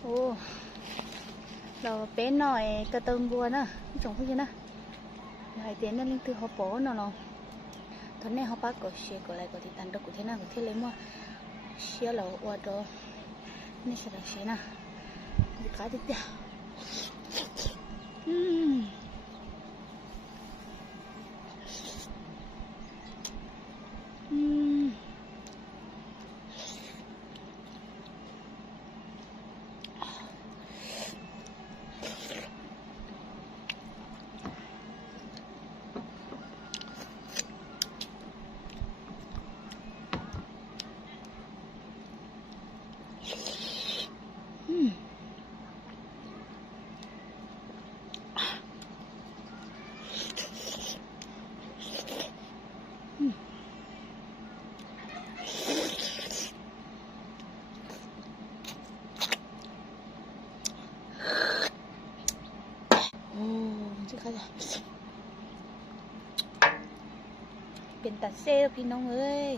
โอ้เราเป็นหน่อยกระเติมบัวนะจงพูดยังนะhai tiếng nên linh từ họ bỏ nó thế này họ bắt có xe có lại có thì tan đâu có thế nào có thế lấy mà xe là qua đó nên sẽ là xe nào đi cá đi tiêuเป็นตัดเซ่พี่น้องเอ้ย